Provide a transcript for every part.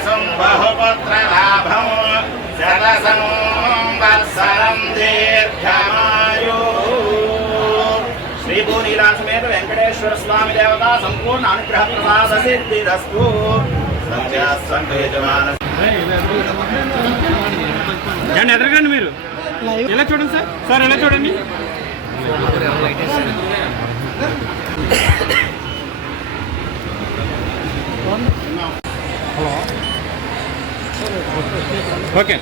సరసం బహుపుత్ర లాభం సరసం వత్సరం దీర్ఘమాయు. శ్రీ భూనీలాసమేత వెంకటేశ్వర స్వామి దేవత సంపూర్ణ ఎదరగండి మీరు. ఎలా చూడండి సార్? సార్ ఎలా చూడండి? హలో. ఓకే.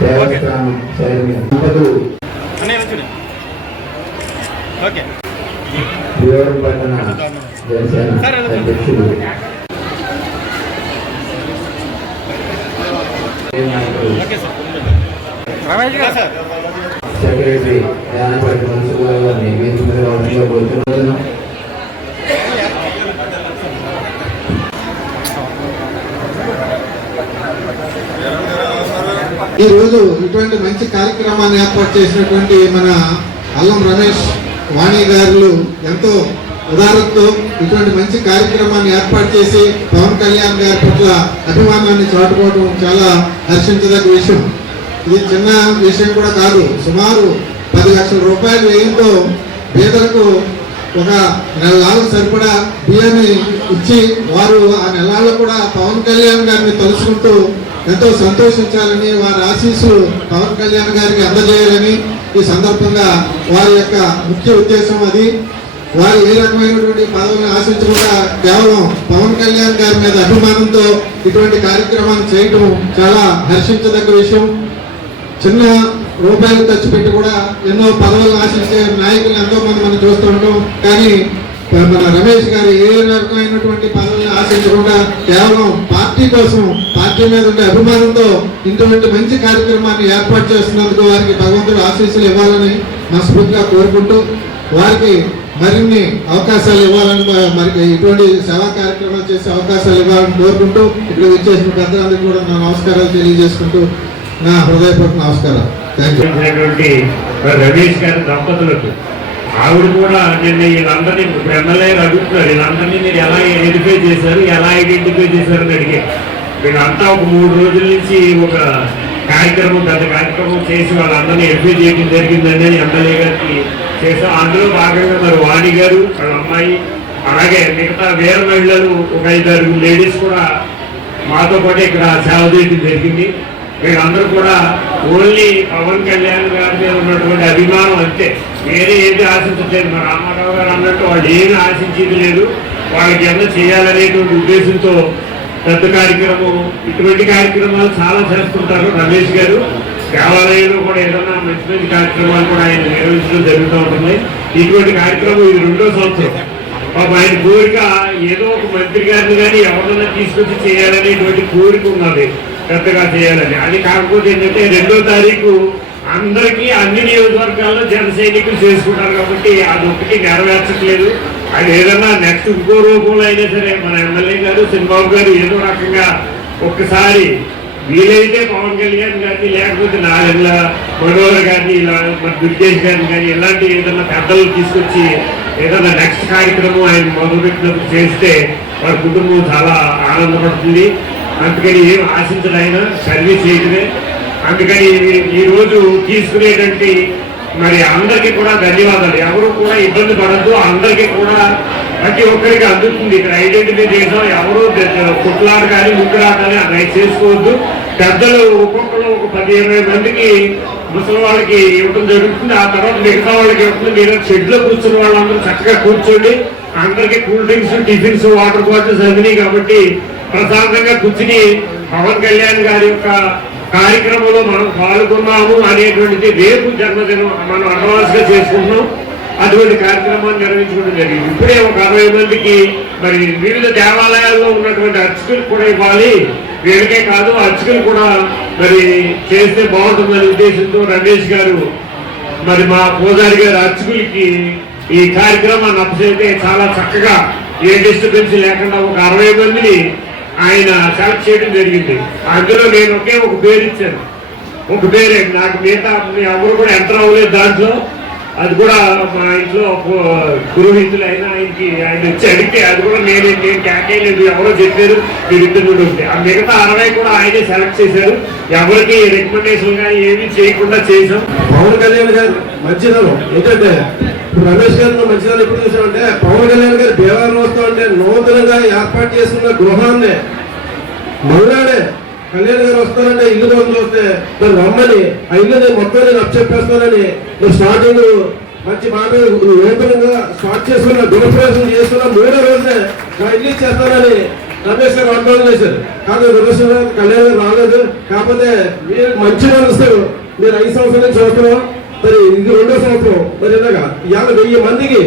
దేవస్థానం శైలి దంపతులు అన్నీ ఎలా చూడండి ఓకే భీమవరం పట్టణ జనసేన అధ్యక్షుడు నాయకుడు ఓకే సార్ రమేష్ గారు సార్ సెక్రటరీ యానపాటి మున్సిపల్ గారిని ఈరోజు ఈ రోజు ఇటువంటి మంచి కార్యక్రమాన్ని ఏర్పాటు చేసినటువంటి మన అల్లం రమేష్ వాణి గారు ఎంతో ఉదారతతో ఇటువంటి మంచి కార్యక్రమాన్ని ఏర్పాటు చేసి పవన్ కళ్యాణ్ గారి పట్ల అభిమానాన్ని చాటుకోవడం చాలా హర్షించదగ్గ విషయం. ఇది చిన్న విషయం కూడా కాదు. సుమారు పది లక్షల రూపాయలు వ్యయంతో పేదలకు ఒక నెలలు సరిపడా బియ్యాన్ని ఇచ్చి వారు ఆ నెలల్లో కూడా పవన్ కళ్యాణ్ గారిని తలుచుకుంటూ ఎంతో సంతోషించాలని వారి ఆశీస్సులు పవన్ కళ్యాణ్ గారికి అందజేయాలని ఈ సందర్భంగా వారి యొక్క ముఖ్య ఉద్దేశం అది. వారు ఏ రకమైనటువంటి పదవులను ఆశించకుండా కేవలం పవన్ కళ్యాణ్ గారి మీద అభిమానంతో ఇటువంటి కార్యక్రమాన్ని చేయటం చాలా హర్షించదగ్గ విషయం. చిన్న రూపాయలు ఖర్చు పెట్టి కూడా ఎన్నో పదవులను ఆశించే నాయకులను ఎంతో మంది మనం చూస్తుంటాం కానీ మన రమేష్ గారు ఏ రకమైనటువంటి పదవులను ఆశించకుండా కేవలం పార్టీ కోసం పార్టీ మీద ఉండే అభిమానంతో ఇటువంటి మంచి కార్యక్రమాన్ని ఏర్పాటు చేస్తున్నందుకు వారికి భగవంతుడు ఆశీస్సులు ఇవ్వాలని మనస్ఫూర్తిగా కోరుకుంటూ వారికి మరిన్ని అవకాశాలు ఇవ్వాలని మరి ఇటువంటి సేవా కార్యక్రమాలు చేసే అవకాశాలు ఇవ్వాలని కోరుకుంటూ ఇక్కడ వచ్చేసిన పెద్దలందరికీ కూడా నా నమస్కారాలు తెలియజేసుకుంటూ నా హృదయపూర్వక నమస్కారం థ్యాంక్ యూ రమేష్ గారి దంపతులకు ఆవిడ కూడా నిన్న వీళ్ళందరినీ ఇప్పుడు ఎమ్మెల్యే అడుగుతున్నారు. వీళ్ళందరినీ మీరు ఎలా ఐడెంటిఫై చేశారు? ఎలా ఐడెంటిఫై చేశారు అని అడిగారు. వీళ్ళంతా ఒక మూడు రోజుల నుంచి ఒక కార్యక్రమం పెద్ద కార్యక్రమం చేసి వాళ్ళందరినీ ఎంపీ చేయడం జరిగిందని ఎమ్మెల్యే గారికి చేసాం అందులో భాగంగా మరి వాణి గారు వాళ్ళ అమ్మాయి అలాగే మిగతా వేరే మహిళలు ఒక ఐదారు లేడీస్ కూడా మాతో పాటు ఇక్కడ సేవ చేయడం జరిగింది. వీళ్ళందరూ కూడా ఓన్లీ పవన్ కళ్యాణ్ గారి మీద ఉన్నటువంటి అభిమానం అంతే. వేరే ఏది ఆశించట్లేదు. మా రామారావు గారు అన్నట్టు వాళ్ళు ఏమి ఆశించేది లేదు. వాళ్ళకి ఎంత చేయాలనేటువంటి ఉద్దేశంతో పెద్ద కార్యక్రమం ఇటువంటి కార్యక్రమాలు చాలా చేస్తుంటారు రమేష్ గారు. దేవాలయంలో కూడా ఏదైనా మంచి మంచి కార్యక్రమాలు కూడా ఆయన నిర్వహించడం జరుగుతూ ఉంటుంది ఇటువంటి కార్యక్రమం ఇది రెండో సంవత్సరం. పాప ఆయన కోరిక ఏదో ఒక మంత్రి గారిని కానీ ఎవరినైనా తీసుకొచ్చి చేయాలనేటువంటి కోరిక ఉన్నది. పెద్దగా చేయాలని. అది కాకపోతే ఏంటంటే రెండో తారీఖు అందరికీ అన్ని నియోజకవర్గాల్లో జన సైనికులు చేసుకుంటారు కాబట్టి అది ఒకటి నెరవేర్చట్లేదు. అది ఏదన్నా నెక్స్ట్ ఇంకో రూపంలో అయినా సరే మన ఎమ్మెల్యే గారు చంద్రబాబు గారు ఏదో రకంగా ఒక్కసారి వీలైతే పవన్ కళ్యాణ్ గారిని లేకపోతే నాగల్ల మనోహర్ గారిని ఇలా మన దుర్గేష్ గారిని కానీ ఇలాంటి ఏదైనా పెద్దలు తీసుకొచ్చి ఏదైనా నెక్స్ట్ కార్యక్రమం ఆయన మొదలుపెట్టినప్పుడు చేస్తే వారి కుటుంబం చాలా ఆనందపడుతుంది. అందుకని ఏం ఆశించడం ఆయన సర్వీస్ చేయడమే అందుకని ఈ- రోజు తీసుకునేటువంటి మరి అందరికీ కూడా ధన్యవాదాలు. ఎవరు కూడా ఇబ్బంది పడద్దు. అందరికీ కూడా ప్రతి ఒక్కరికి అందుతుంది. ఇక్కడ ఐడెంటిఫై చేసాం ఎవరు కుట్లాడు కానీ ముక్కులాట కానీ అలా చేసుకోవద్దు. పెద్దలు ఒక్కొక్కరు ఒక పది ఇరవై మందికి ముసలి వాళ్ళకి ఇవ్వడం జరుగుతుంది. ఆ తర్వాత మిగతా వాళ్ళకి ఇవ్వడం మీరు షెడ్లో కూర్చున్న వాళ్ళందరూ చక్కగా కూర్చోండి. అందరికీ cool drinks tiffins water bottles అందినాయి కాబట్టి ప్రశాంతంగా కూర్చుని పవన్ కళ్యాణ్ గారి యొక్క కార్యక్రమంలో మనం పాల్గొన్నాము అనేటువంటిది రేపు జన్మదినం మనం అడ్వాన్స్గా చేసుకుంటున్నాం. అటువంటి కార్యక్రమాన్ని నిర్వహించుకోవడం జరిగింది. ఇప్పుడే ఒక అరవై మందికి మరి వివిధ దేవాలయాల్లో ఉన్నటువంటి అర్చకులు కూడా ఇవ్వాలి. వీళ్ళకే కాదు అర్చకులు కూడా మరి చేస్తే బాగుంటుందనే ఉద్దేశంతో రమేష్ గారు మరి మా పూజారి గారు అర్చకులకి ఈ కార్యక్రమాన్ని అప్పచెప్తే చాలా చక్కగా ఏ డిస్టర్బెన్స్ లేకుండా ఒక అరవై మందిని ఆయన సెలెక్ట్ చేయడం జరిగింది. అందులో నేను ఒకే ఒక పేరు ఇచ్చాను. ఒక పేరే నాకు మిగతా ఎవరు కూడా ఎంటర్ అవ్వలేదు దాంట్లో. అది కూడా మా ఇంట్లో పు- పురోహితులు అయినా ఆయనకి ఆయన వచ్చి అడిగితే అది కూడా నేను నేను కేకేయలేదు ఎవరో చెప్పారు మీరు ఇద్దరు కూడా ఉంటే. ఆ మిగతా అరవై కూడా ఆయనే సెలెక్ట్ చేశారు. ఎవరికి రికమెండేషన్ కానీ ఏమీ చేయకుండా చేసాం పవన్ కళ్యాణ్ గారు మధ్యలో ఏంటంటే ఇప్పుడు రమేష్ గారు మంచిదనం ఎప్పుడు చూసామంటే పవన్ కళ్యాణ్ గారు దేవాలయం వస్తా నూతనంగా ఏర్పాటు చేసుకున్న గృహాన్ని. మళ్ళాడే కళ్యాణ్ గారు వస్తారంటే ఇల్లు కోసం చూస్తే నన్ను రమ్మని ఆ ఇల్లు నేను మొత్తం నేను అప్పచెప్పేస్తానని మరి స్టార్టింగ్ మంచి మాట నూతనంగా స్టార్ట్ చేసుకున్న గృహప్రవేశం చేసుకున్న మూడో రోజునే నా ఇల్లు చేస్తానని రమేష్ గారు వాగ్దానం చేశారు. కాదు రమేష్ గారు కళ్యాణ్ గారు రాలేదు. కాకపోతే మీరు మంచి మనసు మీరు ఐదు సంవత్సరాల నుంచి చూస్తున్నాం మరి ఇది రెండో సంవత్సరం. మరి ఇలాగా ఇవాళ వెయ్యి మందికి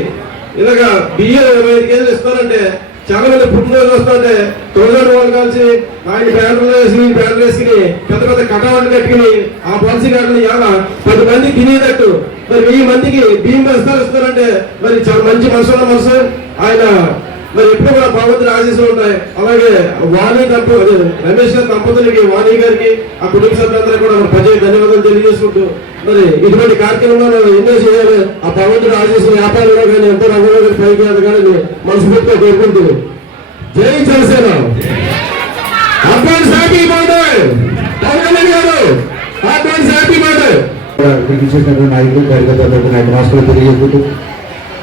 ఇలాగా బియ్యం ఇరవై ఐదు కేజీలు ఇస్తారంటే చాలా మంది పుట్టినరోజు వస్తుంటే తొలగడు వాళ్ళు కలిసి ఆయన ప్యాంట్లు వేసి ప్యాంట్లు వేసుకుని పెద్ద పెద్ద కటావట్లు కట్టుకుని ఆ పాలసీ కార్డులు ఇవాళ పది మంది తినేటట్టు. మరి వెయ్యి మందికి బియ్యం బస్తాలు ఇస్తారంటే మరి చాలా మంచి మనసున్న మనసు. ఆయన మరి ఎప్పుడు కూడా భగవంతుని ఆశీస్సులు ఉంటాయి. అలాగే వాణి దంప రమేష్ గారి దంపతులకి వాణి గారికి ఆ కుటుంబ సభ్యులందరూ కూడా మన ధన్యవాదాలు తెలియజేసుకుంటూ మరి ఇటువంటి కార్యక్రమంలో ఎన్నో చేయాలి. ఆ భగవంతుని ఆశిస్తున్న వ్యాపారంలో కానీ ఎంతో రంగంలో కానీ పైకి ఎదగాలని మనస్ఫూర్తిగా కోరుకుంటూ. జై జనసేన. అడ్వాన్స్ హ్యాపీ గారు అడ్వాన్స్ హ్యాపీ నాయకులు కార్యకర్తలకు నాకు తెలియజేసుకుంటూ.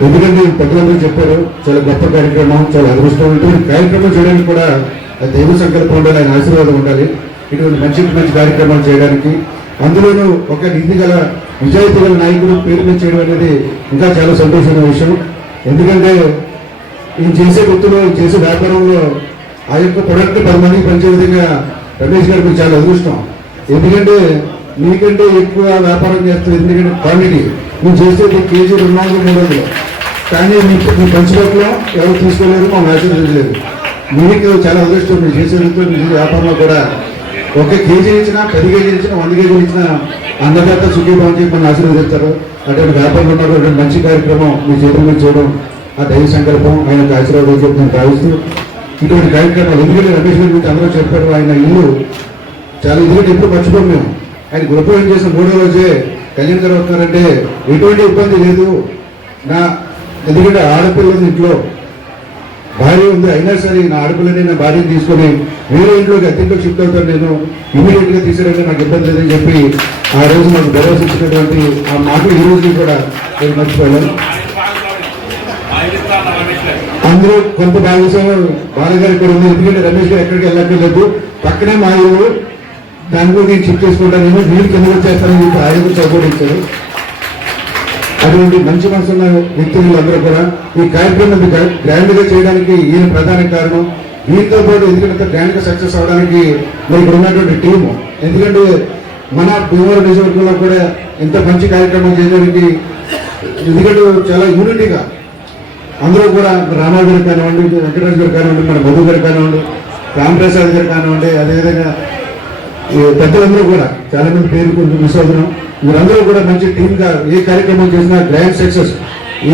ఎందుకంటే పెద్దలందరూ చెప్పారు చాలా గొప్ప కార్యక్రమం చాలా అదృష్టం ఇటువంటి కార్యక్రమం చేయడానికి కూడా దైవ సంకల్పం ఉండాలి ఆయన ఆశీర్వాదం ఉండాలి. ఇటువంటి మంచి మంచి కార్యక్రమాలు చేయడానికి అందులోనూ ఒక నిధి గల నిజాయితీ గల నాయకుడు పేరు చేయడం అనేది ఇంకా చాలా సంతోషమైన విషయం. ఎందుకంటే ఈయన చేసే వృత్తిలో చేసే వ్యాపారంలో ఆ యొక్క ప్రొడక్ట్ పది మందికి పంచే విధంగా రమేష్ గారికి చాలా అదృష్టం. ఎందుకంటే మీకంటే ఎక్కువ వ్యాపారం చేస్తారు ఎందుకంటే క్వాలిటీ నువ్వు చేసేది కేజీ రెండు వందలు మూడు వందలు. కానీ మీకు మీ పంచిపెట్టలో ఎవరు తీసుకోలేరు మా మ్యాచ్ లేదు మీకు చాలా అదృష్టం మీరు చేసే వృత్తిలో మీ వ్యాపారంలో కూడా ఒక కేజీ ఇచ్చినా పది కేజీలు ఇచ్చినా వంద కేజీలు ఇచ్చినా అన్నదాత సుఖీభావం చెప్పి మన ఆశీర్వదిస్తారు. అటువంటి వ్యాపారంలో ఉన్నప్పుడు అటువంటి మంచి కార్యక్రమం మీ చేతుల మీద చేయడం ఆ దైవ సంకల్పం ఆయన ఆశీర్వాదం చెప్పి నేను భావిస్తూ ఇటువంటి కార్యక్రమాలు ఎందుకంటే రమేష్ గారి గురించి అందరూ చెప్పారు ఆయన ఇల్లు చాలా ఎందుకంటే ఎప్పుడు మర్చిపోం మేము. ఆయన గృహప్రవేశం చేసిన మూడో రోజే కళ్యాణ్ గారు వస్తున్నారంటే ఎటువంటి ఇబ్బంది లేదు. నా ఎందుకంటే ఆడపిల్ల ఇంట్లో భార్య ఉంది అయినా సరే నా ఆడపిల్లని నా భార్యను తీసుకొని వేరే ఇంట్లోకి అత్యంత షిఫ్ట్ అవుతాను నేను. ఇమీడియట్గా తీసుకురంటే నాకు ఇబ్బంది లేదని చెప్పి ఆ రోజు నాకు భరోసా ఇచ్చినటువంటి ఆ మాట ఈ రోజు కూడా నేను మర్చిపోయాను అందులో కొంత భాగస్వామ్యం బాలగారు ఇక్కడ ఉంది ఎందుకంటే రమేష్ గారు ఎక్కడికి వెళ్ళక్కర్లేదు. పక్కనే మా ఊరు. దాని గురించి నేను షిఫ్ట్ చేసుకుంటాను. మీరు కింద వచ్చేస్తానని చెప్పి ఆయన కూడా సపోర్ట్ ఇచ్చారు అటువంటి మంచి మనసున్న వ్యక్తులు అందరూ కూడా ఈ కార్యక్రమం గ్రాండ్గా చేయడానికి ఈయన ప్రధాన కారణం. దీంతో పాటు ఎందుకంటే గ్రాండ్గా సక్సెస్ అవడానికి మరి ఇక్కడ ఉన్నటువంటి టీము. ఎందుకంటే మన భీమవరం నియోజకవర్గంలో కూడా ఇంత మంచి కార్యక్రమం చేయడానికి ఎందుకంటే చాలా యూనిటీగా అందరూ కూడా రామారావు గారు కానివ్వండి వెంకటరాజు గారు కానివ్వండి మన మధు గారు కానివ్వండి రామప్రసాద్ గారు కానివ్వండి అదేవిధంగా ఈ పెద్దలందరూ కూడా చాలామంది పేరు కొంచెం మిస్ అవుతున్నాం మీరందరూ కూడా మంచి టీమ్గా ఏ కార్యక్రమం చేసినా గ్రాండ్ సక్సెస్.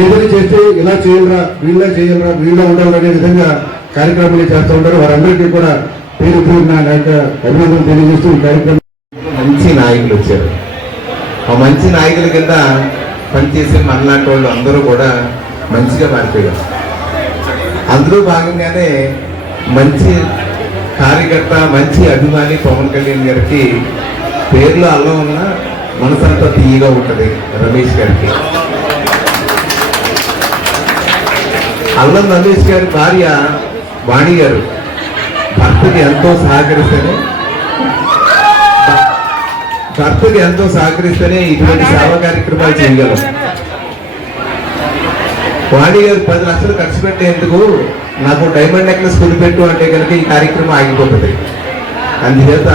ఏదైనా చేస్తే ఇలా చేయాలరా వీళ్ళ చేయాలరా వీళ్ళ ఉండాలి అనే విధంగా కార్యక్రమాలు చేస్తూ ఉంటారు. వారందరికీ కూడా పేరు పేరు నా యొక్క అభినందనలు తెలియజేస్తూ ఈ కార్యక్రమం మంచి నాయకులు వచ్చారు. ఆ మంచి నాయకుల కింద పనిచేసే మనలాంటి వాళ్ళు అందరూ కూడా మంచిగా మారిపోయారు. అందులో భాగంగానే మంచి కార్యకర్త మంచి అభిమాని పవన్ కళ్యాణ్ గారికి పేర్లు అల్లం ఉన్న మనసంతా తీయగా ఉంటుంది రమేష్ గారికి. అల్లం రమేష్ గారి భార్య వాణి గారు భర్తకి ఎంతో సహకరిస్తేనే భర్తకి ఎంతో సహకరిస్తేనే ఇటువంటి సేవా కార్యక్రమాలు చేయగలం. వాణి గారు పది లక్షలు ఖర్చు పెట్టేందుకు నాకు డైమండ్ నెక్లెస్ కొనిపెట్టు అంటే కనుక ఈ కార్యక్రమం ఆగిపోతుంది. అందుచేత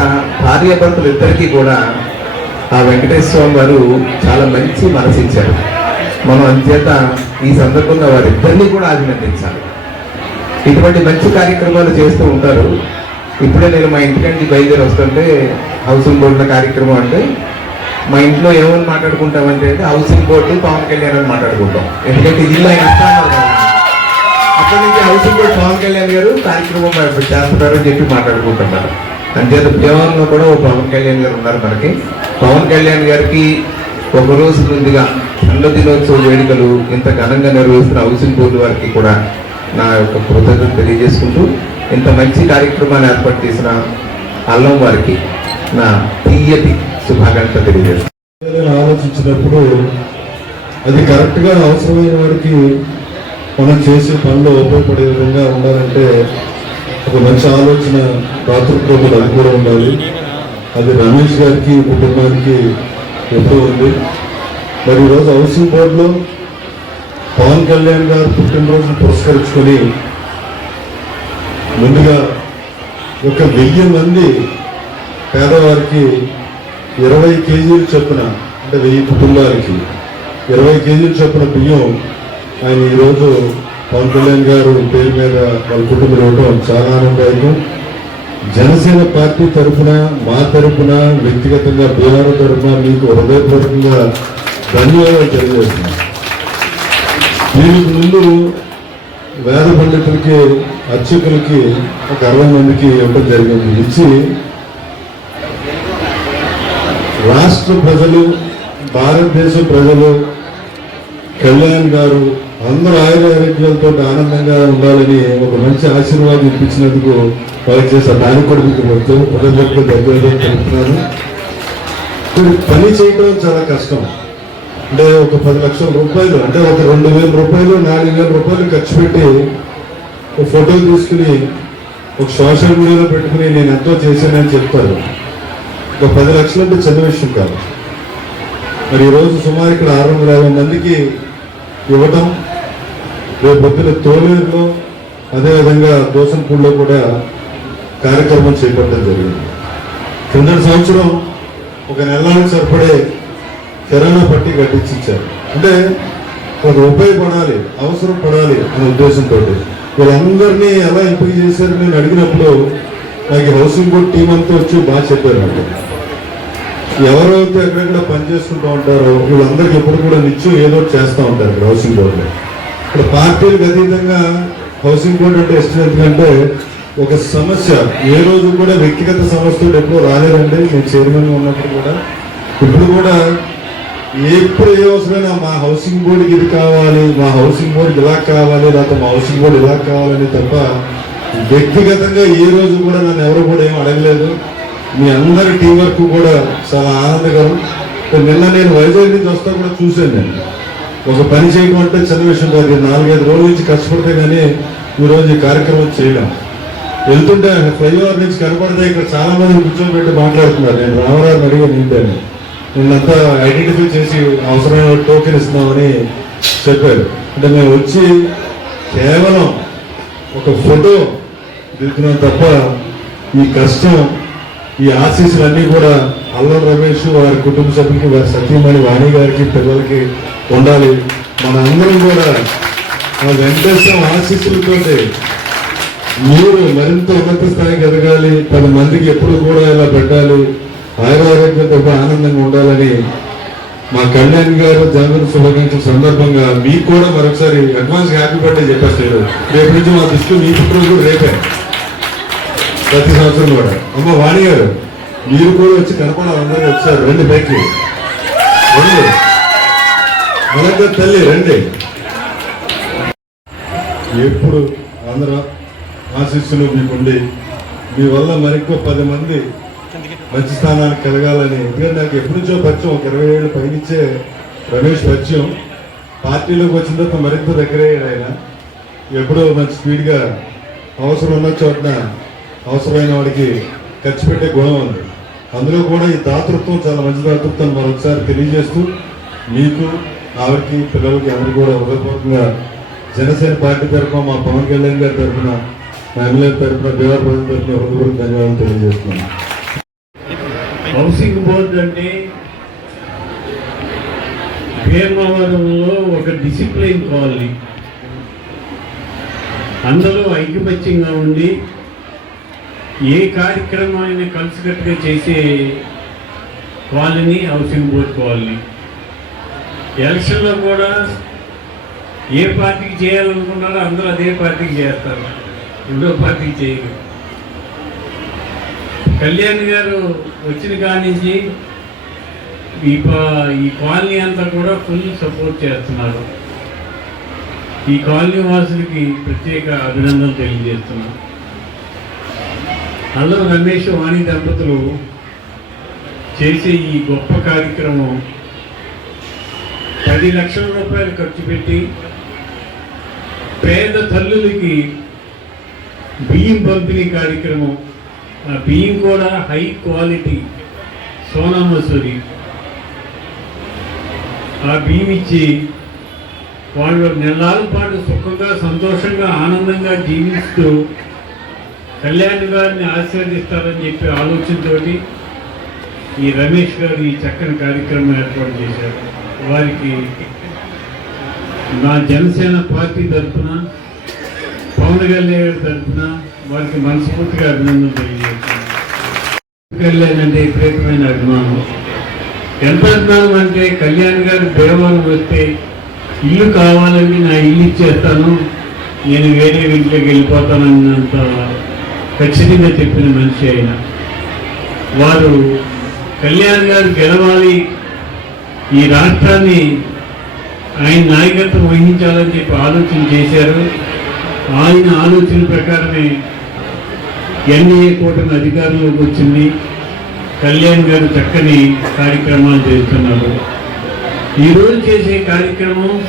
భార్యాభర్తలు ఇద్దరికీ కూడా ఆ వెంకటేశ్వర స్వామి వారు చాలా మంచి మనసించారు. మనం అంచేత ఈ సందర్భంగా వారిద్దరినీ కూడా అభినందించాలి. ఇటువంటి మంచి కార్యక్రమాలు చేస్తూ ఉంటారు. ఇప్పుడే నేను మా ఇంటికంటి బయలుదేరి వస్తుంటే హౌసింగ్ బోర్డుల కార్యక్రమం అంటే మా ఇంట్లో ఏమని మాట్లాడుకుంటామంటే హౌసింగ్ బోర్డు పవన్ కళ్యాణ్ అని మాట్లాడుకుంటాం. ఎందుకంటే ఇల్లు ఆయన ఇస్తాను అప్పటి నుంచి హౌసింగ్ బోర్డు పవన్ కళ్యాణ్ గారు కార్యక్రమం చేస్తున్నారు అని చెప్పి మాట్లాడుకుంటున్నారు. అంతేత దేవంలో కూడా ఓ పవన్ కళ్యాణ్ గారు ఉన్నారు మనకి. పవన్ కళ్యాణ్ గారికి ఒక రోజు ముందుగా పండ్ల దినోత్సవ వేడుకలు ఇంత ఘనంగా నిర్వహిస్తున్న హౌసింగ్ బోర్డు వారికి కూడా నా యొక్క కృతజ్ఞత తెలియజేసుకుంటూ ఇంత మంచి కార్యక్రమాన్ని ఏర్పాటు చేసిన అల్లం వారికి నా తీయటి శుభాకాంక్షలు తెలియజేస్తాను. ఆలోచించినప్పుడు అది కరెక్ట్గా అవసరమైన వారికి మనం చేసే పనులు ఉపయోగపడే విధంగా ఉండాలంటే ఒక మంచి ఆలోచన దాతృత్వం అది కూడా ఉండాలి. అది రమేష్ గారికి కుటుంబానికి ఎంతో ఉంది. మరి ఈరోజు హౌసింగ్ బోర్డులో పవన్ కళ్యాణ్ గారు పుట్టినరోజు పురస్కరించుకొని ముందుగా ఒక వెయ్యి మంది పేదవారికి ఇరవై కేజీలు చొప్పున అంటే వెయ్యి కుటుంబాలకి ఇరవై కేజీలు చొప్పున బియ్యం ఆయన ఈరోజు పవన్ కళ్యాణ్ గారు పేరు మీద వాళ్ళ కుటుంబం ఇవ్వటం చాలా ఆనందదాయకం. జనసేన పార్టీ తరఫున మా తరఫున వ్యక్తిగతంగా బీఆర్ తరఫున మీకు హృదయపూర్వకంగా ధన్యవాదాలు తెలియజేస్తున్నాను దీనికి ముందు వేద పండితులకి అర్చకులకి ఒక అరవై మందికి ఇవ్వడం జరిగింది. ఇచ్చి రాష్ట్ర ప్రజలు భారతదేశ ప్రజలు కళ్యాణ్ గారు అందరూ ఆయుర ఆరోగ్యాలతో ఆనందంగా ఉండాలని ఒక మంచి ఆశీర్వాదం ఇప్పించినందుకు వాళ్ళకి చేసే దానికి కూడా మీకు మొత్తం హృదయపూర్వక ధన్యవాదాలు తెలుపుతున్నాను. పని చేయడం చాలా కష్టం. అంటే ఒక పది లక్షల రూపాయలు అంటే ఒక రెండు వేల రూపాయలు నాలుగు వేల రూపాయలు ఖర్చు పెట్టి ఒక ఫోటో తీసుకుని ఒక సోషల్ మీడియాలో పెట్టుకుని నేను ఎంతో చేశానని చెప్తారు. ఒక పది లక్షలు అంటే చిన్న విషయం కాదు. మరి ఈరోజు సుమారు ఇక్కడ ఆరు వందల యాభై మందికి ఇవ్వటం రేపు పొద్దున తోలేరులో అదేవిధంగా దోసంపూడిలో కూడా కార్యక్రమం చేపట్టడం జరిగింది. కిందటి సంవత్సరం ఒక నెలలకు సరిపడే కిరాణా పట్టి కట్టించారు అంటే ఒక ఉపయోగపడాలి అవసరం పడాలి అనే ఉద్దేశంతో వీళ్ళందరినీ ఎలా ఎంపిక చేశారు నేను అడిగినప్పుడు నాకు హౌసింగ్ బోర్డ్ టీం అంతా వచ్చి బాగా చెప్పారు నాకు ఎవరైతే ఎక్కడెక్కడ పనిచేసుకుంటూ ఉంటారో వీళ్ళందరికీ ఎప్పుడు కూడా నిత్యం ఏదో చేస్తూ ఉంటారు హౌసింగ్ బోర్డులో. ఇక్కడ పార్టీలకు అతీతంగా హౌసింగ్ బోర్డు అంటే ఇష్టం ఎందుకంటే ఒక సమస్య. ఏ రోజు కూడా వ్యక్తిగత సమస్యలు ఎప్పుడూ రాలేదండి. నేను చైర్మన్ ఉన్నప్పుడు కూడా. ఇప్పుడు కూడా ఎప్పుడు ఏ అవసరమైనా మా హౌసింగ్ బోర్డుకి ఇది కావాలి మా హౌసింగ్ బోర్డు ఇలా కావాలి లేకపోతే మా హౌసింగ్ బోర్డు ఇలా కావాలని తప్ప వ్యక్తిగతంగా ఏ రోజు కూడా నన్ను ఎవరు కూడా ఏం అడగలేదు. మీ అందరి టీం వర్క్ కూడా చాలా ఆనందకరం. నిన్న నేను వైజాగ్ నుంచి వస్తా కూడా చూశాను నేను. ఒక పని చేయడం అంటే చిన్న విషయం కాదు. నాలుగైదు రోజుల నుంచి కష్టపడితే కానీ ఈరోజు ఈ కార్యక్రమం చేయలేం. వెళ్తుంటే ఫ్లైఓవర్ నుంచి కనపడితే ఇక్కడ చాలా మంది కూర్చోబెట్టి మాట్లాడుతున్నారు. నేను రామరాజు అడిగాను ఏంటని నిన్నంతా ఐడెంటిఫై చేసి అవసరమైన టోకెన్ ఇస్తున్నామని చెప్పారు. అంటే మేము వచ్చి కేవలం ఒక ఫోటో దిగుతున్నాం తప్ప ఈ కష్టం ఈ ఆశీస్సులన్నీ కూడా అల్లం రమేష్ వారి కుటుంబ సభ్యులకి వారి సత్యమణి వాణి గారికి పిల్లలకి ఉండాలి. మన అందరం కూడా ఆ వెంకటేశ్వరం ఆశీస్సులతోటి మీరు మరింత ఉన్నత స్థాయికి ఎదగాలి. పది మందికి ఎప్పుడు కూడా ఇలా పెట్టాలి. ఆయురారోగ్యంతో ఆనందంగా ఉండాలని మా కళ్యాణ్ గారు జన్మదిన శుభాకాంక్షల సందర్భంగా మీకు కూడా మరొకసారి అడ్వాన్స్ హ్యాపీ బర్త్డే చెప్పేస్తారు రేపు నుంచి మా దృష్టి మీ పుట్టినరోజు కూడా రేపే. ప్రతి సంవత్సరం కూడా. అమ్మ వాణి గారు మీరు కూడా వచ్చి కనపడాలి. అందరూ వచ్చారు రెండు బైక్లు రెండు. మనకు తల్లి రండి. ఎప్పుడు అందరూ ఆశీస్సులు మీకుండి మీ వల్ల మరికొ పది మంది మంచి స్థానానికి కలగాలని. ఎందుకంటే నాకు ఎప్పటి నుంచో పరిచయం ఒక ఇరవై ఏళ్ళు పైనుంచే రమేష్ పరిచయం. పార్టీలోకి వచ్చిన తర్వాత మరింత దగ్గరయ్యాడు ఆయన. ఎప్పుడో మంచి స్పీడ్గా అవసరం ఉన్న చోటన అవసరమైన వాడికి ఖర్చు పెట్టే గుణం ఉంది. అందులో కూడా ఈ దాతృత్వం చాలా మంచి దాతృత్వం మరొకసారి తెలియజేస్తూ మీకు ఆవిడకి పిల్లలకి అందరూ కూడా హృదయపూర్వకంగా జనసేన పార్టీ తరఫున మా పవన్ కళ్యాణ్ గారి తరఫున మా ఎమ్మెల్యే తరఫున దేవర ప్రజల తరఫున హృదయపూర్వక ధన్యవాదాలు తెలియజేస్తున్నాను హౌసింగ్ బోర్డు అంటే భీమవరంలో ఒక డిసిప్లిన్ కాలనీ. అందరూ ఐకమత్యంగా ఉండి ఏ కార్యక్రమాన్ని కలిసికట్టుగా చేసే కాలనీ హౌసింగ్ బోర్డు కాలనీ. ఎలక్షన్లో కూడా ఏ పార్టీకి చేయాలనుకున్నారో అందరూ అదే పార్టీకి చేస్తారు. రెండో పార్టీకి చేయరు. కళ్యాణ్ గారు వచ్చిన కానించి ఈ ఈ కాలనీ అంతా కూడా ఫుల్ సపోర్ట్ చేస్తున్నారు. ఈ కాలనీ వాసులకి ప్రత్యేక అభినందన తెలియజేస్తున్నారు అల్లం రమేష్ వాణి దంపతులు చేసే ఈ గొప్ప కార్యక్రమం పది లక్షల రూపాయలు ఖర్చు పెట్టి పేద తల్లులకి బియ్యం పంపిణీ కార్యక్రమం. ఆ బియ్యం కూడా హై క్వాలిటీ సోనా మసూరి. ఆ బియ్యం ఇచ్చి వాళ్ళు నెలల పాటు సుఖంగా సంతోషంగా ఆనందంగా జీవిస్తూ కళ్యాణ్ గారిని ఆశీర్వదిస్తారని చెప్పే ఆలోచనతోటి ఈ రమేష్ గారు ఈ చక్కని కార్యక్రమం ఏర్పాటు చేశారు. వారికి నా జనసేన పార్టీ తరఫున పవన్ కళ్యాణ్ గారి తరఫున వారికి మనస్ఫూర్తిగా అభినందనలు తెలియజేస్తున్నాను. పవన్ కళ్యాణ్ అంటే విపరీతమైన అభిమానం ఎంత అభిమానం అంటే కళ్యాణ్ గారు దేవాలయం వస్తే ఇల్లు కావాలని నా ఇల్లు ఇచ్చేస్తాను నేను వేరే ఇంట్లోకి వెళ్ళిపోతానన్నంత ఖచ్చితంగా చెప్పిన మనిషి ఆయన. వారు కళ్యాణ్ గారు గెలవాలి ఈ రాష్ట్రాన్ని ఆయన నాయకత్వం వహించాలని చెప్పి ఆలోచన చేశారు. ఆయన ఆలోచన ప్రకారమే ఎన్ఏ కూటమి అధికారంలోకి వచ్చింది. కళ్యాణ్ గారు చక్కని కార్యక్రమాలు చేస్తున్నారు. ఈరోజు చేసే కార్యక్రమం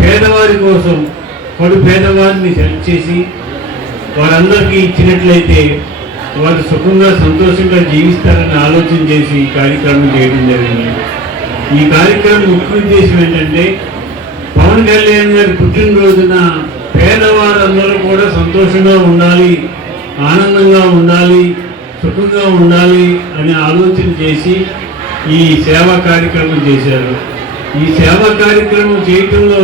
పేదవారి కోసం పలు పేదవారిని సెలెక్ట్ చేసి వారందరికీ ఇచ్చినట్లయితే వారు సుఖంగా సంతోషంగా జీవిస్తారని ఆలోచన చేసి ఈ కార్యక్రమం చేయడం జరిగింది. ఈ కార్యక్రమం ముఖ్య ఉద్దేశం ఏంటంటే పవన్ కళ్యాణ్ గారి పుట్టినరోజున పేదవారందరూ కూడా సంతోషంగా ఉండాలి ఆనందంగా ఉండాలి సుఖంగా ఉండాలి అనే ఆలోచన చేసి ఈ సేవా కార్యక్రమం చేశారు. ఈ సేవా కార్యక్రమం చేయటంలో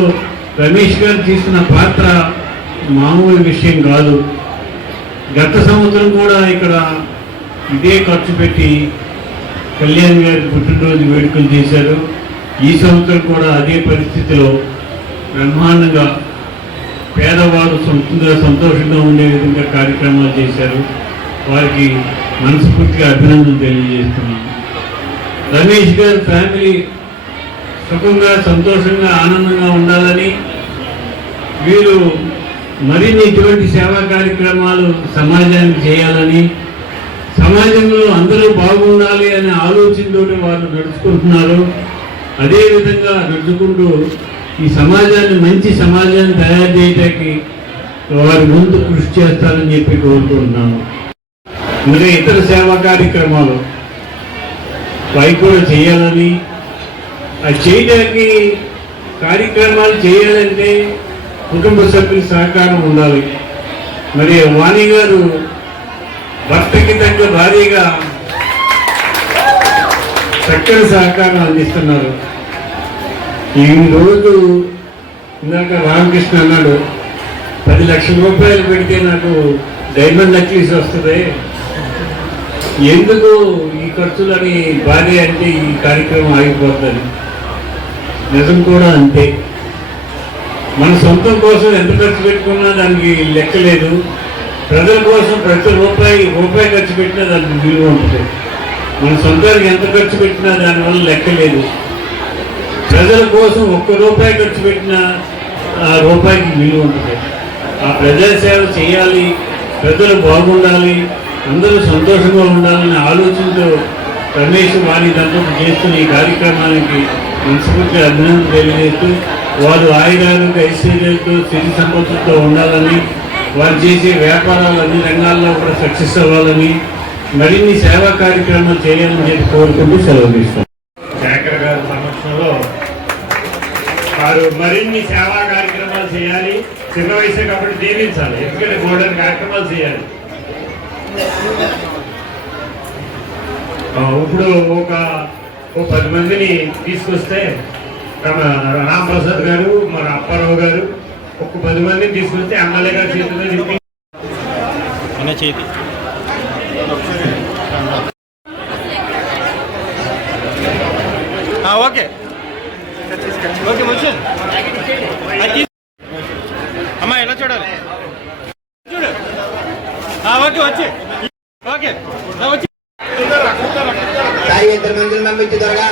రమేష్ గారు తీసుకున్న పాత్ర మామూలు విషయం కాదు. గత సంవత్సరం కూడా ఇక్కడ ఇదే ఖర్చు పెట్టి కళ్యాణ్ గారి పుట్టినరోజు వేడుకలు చేశారు. ఈ సంవత్సరం కూడా అదే పరిస్థితిలో బ్రహ్మాండంగా పేదవారు సొంతంగా సంతోషంగా ఉండే విధంగా కార్యక్రమాలు చేశారు. వారికి మనస్ఫూర్తిగా అభినందనలు తెలియజేస్తున్నాను. రమేష్ గారి ఫ్యామిలీ సుఖంగా సంతోషంగా ఆనందంగా ఉండాలని వీరు మరిన్ని ఇటువంటి సేవా కార్యక్రమాలు సమాజానికి చేయాలని సమాజంలో అందరూ బాగుండాలి అనే ఆలోచనతో వారు నడుచుకుంటున్నారు. అదేవిధంగా నడుచుకుంటూ ఈ సమాజాన్ని మంచి సమాజాన్ని తయారు చేయడానికి వారి ముందు కృషి చేస్తారని చెప్పి కోరుకుంటున్నాను. ఇంకా ఇతర సేవా కార్యక్రమాలు అవి కూడా చేయాలని అది చేయడానికి కార్యక్రమాలు చేయాలంటే కుటుంబ సభ్యుల సహకారం ఉండాలి. మరి వాణి గారు భర్తకి తగ్గ భారీగా చక్కని సహకారం అందిస్తున్నారు. ఈ రోజు ఇందాక రామకృష్ణ అన్నాడు పది లక్షల రూపాయలు పెడితే నాకు డైమండ్ నెక్లెస్ వస్తుంది. ఎందుకు ఈ ఖర్చులని భారీ అంటే ఈ కార్యక్రమం ఆగిపోతుంది నిజం కూడా అంతే. మన సొంతం కోసం ఎంత ఖర్చు పెట్టుకున్నా దానికి లెక్క లేదు. ప్రజల కోసం ప్రతి రూపాయి రూపాయి ఖర్చు పెట్టినా దానికి విలువ ఉంటుంది. మన సొంతానికి ఎంత ఖర్చు పెట్టినా దానివల్ల లెక్క లేదు. ప్రజల కోసం ఒక్క రూపాయి ఖర్చు పెట్టినా ఆ రూపాయికి విలువ ఉంటుంది. ఆ ప్రజాసేవ చేయాలి ప్రజలు బాగుండాలి అందరూ సంతోషంగా ఉండాలనే ఆలోచనతో రమేష్ వారి దంపతులు చేస్తున్న ఈ కార్యక్రమానికి మనస్ఫూర్తిగా అభినందన తెలియజేస్తూ వారు ఆయురారోగ్య ఐశ్వర్యాలతో సిరి సంపత్తులతో ఉండాలని వారు చేసే వ్యాపారాలు అన్ని రంగాల్లో కూడా సక్సెస్ అవ్వాలని మరిన్ని సేవా కార్యక్రమాలు చేయాలని చెప్పి కోరుకుంటూ సెలవు తీస్తాం శేఖర్ గారి సమక్షంలో వారు మరిన్ని సేవా కార్యక్రమాలు చేయాలి. చిన్న వయసు కాబట్టి దీవించాలి. ఎందుకంటే గోల్డెన్ కార్యక్రమాలు చేయాలి. ఇప్పుడు ఒక పది మందిని తీసుకొస్తే రామప్రసాద్ గారు మన అప్పారావు గారు ఒక పది మందిని తీసుకొస్తే ఎమ్మెల్యే గారి చేతిలో చెప్పి చేతి. ఆ, ఓకే. ఓకే తీ- అమ్మా ఎలా చూడాలి? చూడు. ఆ, ఓకే వచ్చే. ఓకే. వచ్చి. ఇద్దరు మందిని పంపించి త్వరగా.